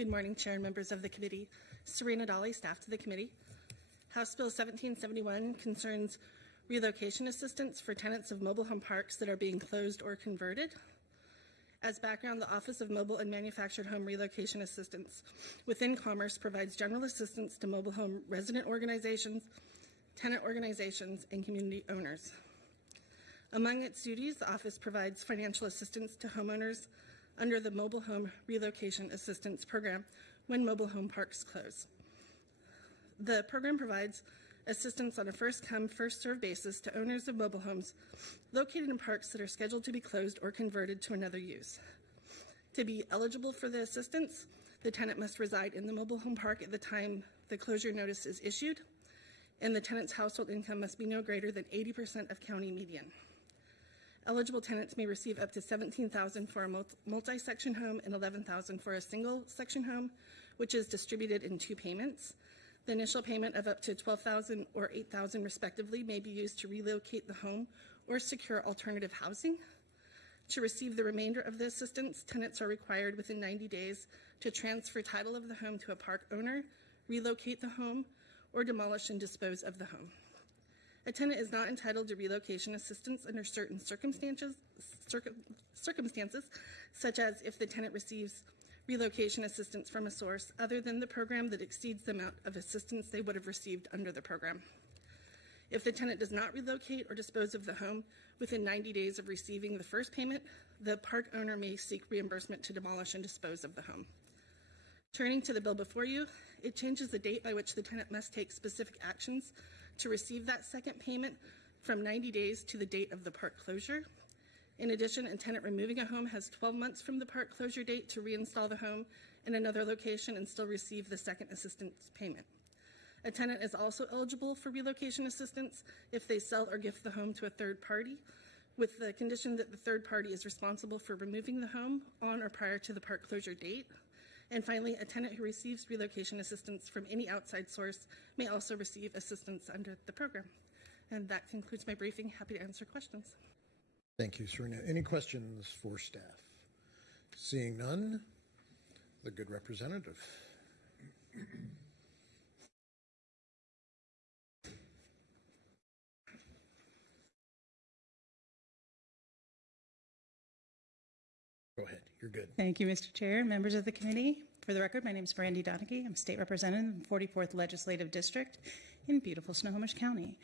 Good morning, Chair and members of the committee. Serena Dolly, staff to the committee. House Bill 1771 concerns relocation assistance for tenants of mobile home parks that are being closed or converted. As background, the Office of Mobile and Manufactured Home Relocation Assistance within Commerce provides general assistance to mobile home resident organizations, tenant organizations, and community owners. Among its duties, the office provides financial assistance to homeowners under the Mobile Home Relocation Assistance Program when mobile home parks close. The program provides assistance on a first-come, first-served basis to owners of mobile homes located in parks that are scheduled to be closed or converted to another use. To be eligible for the assistance, the tenant must reside in the mobile home park at the time the closure notice is issued, and the tenant's household income must be no greater than 80% of county median. Eligible tenants may receive up to $17,000 for a multi-section home and $11,000 for a single-section home, which is distributed in 2 payments. The initial payment of up to $12,000 or $8,000 respectively may be used to relocate the home or secure alternative housing. To receive the remainder of the assistance, tenants are required within 90 days to transfer title of the home to a park owner, relocate the home, or demolish and dispose of the home. A tenant is not entitled to relocation assistance under certain circumstances, such as if the tenant receives relocation assistance from a source other than the program that exceeds the amount of assistance they would have received under the program. If the tenant does not relocate or dispose of the home within 90 days of receiving the first payment, the park owner may seek reimbursement to demolish and dispose of the home. Turning to the bill before you, it changes the date by which the tenant must take specific actions to receive that second payment from 90 days to the date of the park closure. In addition, a tenant removing a home has 12 months from the park closure date to reinstall the home in another location and still receive the second assistance payment. A tenant is also eligible for relocation assistance if they sell or gift the home to a third party, with the condition that the third party is responsible for removing the home on or prior to the park closure date. And finally, a tenant who receives relocation assistance from any outside source may also receive assistance under the program. And that concludes my briefing. Happy to answer questions. Thank you, Serena. Any questions for staff? Seeing none, the good representative. Go ahead, you're good. Thank you, Mr. Chair, members of the committee. For the record, my name is Brandy Donaghy. I'm state representative in the 44th Legislative District in beautiful Snohomish County.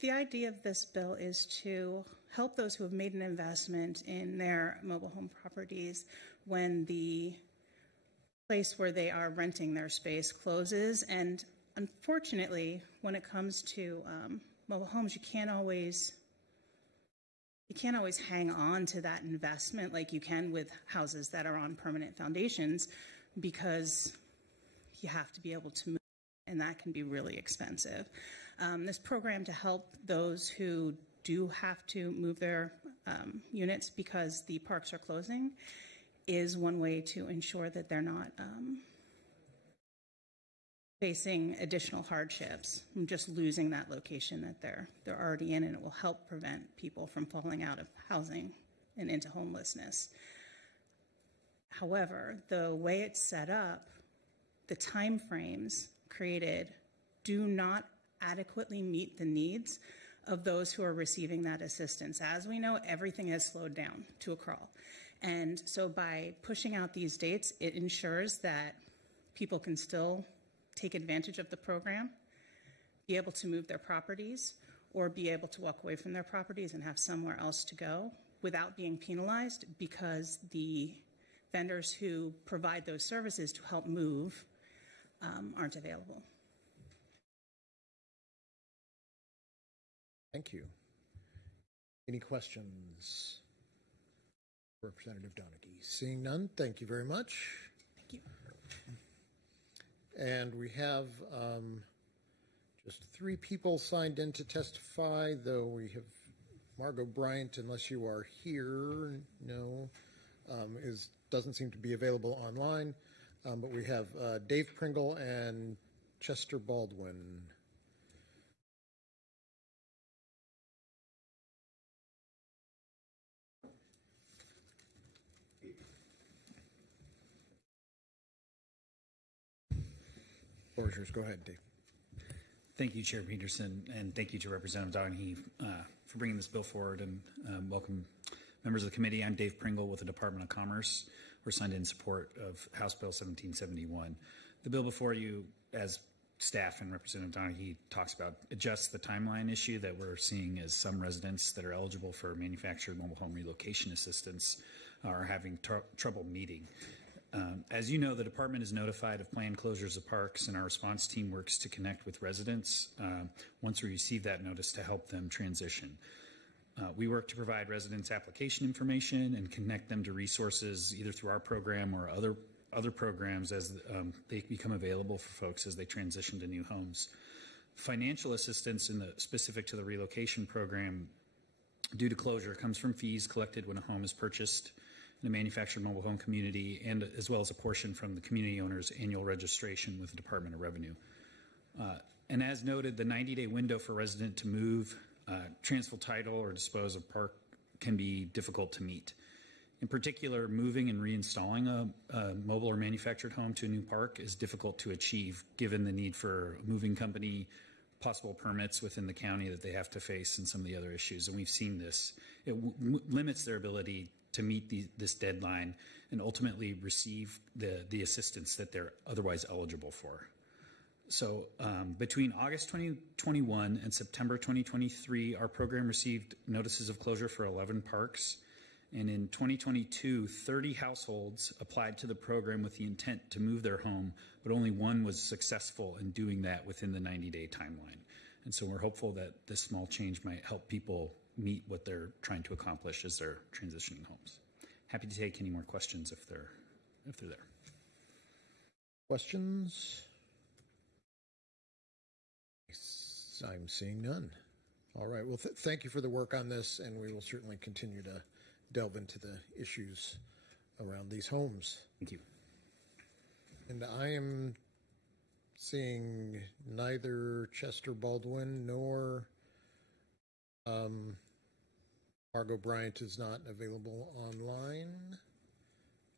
The idea of this bill is to help those who have made an investment in their mobile home properties when the place where they are renting their space closes. And unfortunately, when it comes to mobile homes, you can't always hang on to that investment like you can with houses that are on permanent foundations, because you have to be able to move, and that can be really expensive. This program to help those who do have to move their units because the parks are closing is one way to ensure that they're not facing additional hardships from just losing that location that they're already in, and it will help prevent people from falling out of housing and into homelessness. However, the way it's set up, the time frames created do not adequately meet the needs of those who are receiving that assistance. As we know, everything has slowed down to a crawl. And so by pushing out these dates, it ensures that people can still take advantage of the program, be able to move their properties, or be able to walk away from their properties and have somewhere else to go without being penalized because the vendors who provide those services to help move aren't available. Thank you. Any questions? Representative Donaghy. Seeing none, thank you very much. Thank you. And we have just 3 people signed in to testify, though we have Margot Bryant, unless you are here, no, doesn't seem to be available online. But we have Dave Pringle and Chester Baldwin. Floor is yours. Go ahead, Dave. Thank you, Chair Peterson, and thank you to Representative Donaghy for bringing this bill forward, and welcome members of the committee. I'm Dave Pringle with the Department of Commerce. We're signed in support of House Bill 1771. The bill before you, as staff and Representative Donaghy talks about, adjusts the timeline issue that we're seeing as some residents that are eligible for manufactured mobile home relocation assistance are having trouble meeting. As you know, the department is notified of planned closures of parks, and our response team works to connect with residents once we receive that notice to help them transition. We work to provide residents application information and connect them to resources either through our program or other programs as they become available for folks as they transition to new homes. Financial assistance specific to the relocation program due to closure comes from fees collected when a home is purchased in a manufactured mobile home community, and as well as a portion from the community owner's annual registration with the Department of Revenue. And as noted, the 90-day window for a resident to move, transfer title, or dispose of park can be difficult to meet. In particular, moving and reinstalling a mobile or manufactured home to a new park is difficult to achieve given the need for a moving company, possible permits within the county that they have to face, and some of the other issues. And we've seen this. It limits their ability to meet this deadline and ultimately receive the assistance that they're otherwise eligible for. So between August 2021 and September 2023, our program received notices of closure for 11 parks. And in 2022, 30 households applied to the program with the intent to move their home, but only one was successful in doing that within the 90-day timeline. And so we're hopeful that this small change might help people meet what they're trying to accomplish as they're transitioning homes. Happy to take any more questions if they're there. Questions? I'm seeing none. All right. Well, thank you for the work on this, and we will certainly continue to delve into the issues around these homes. Thank you. And I am seeing neither Chester Baldwin nor Margot Bryant is not available online.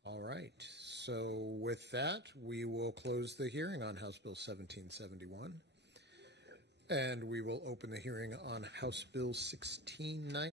All right. So with that, we will close the hearing on House Bill 1771. And we will open the hearing on House Bill 1690.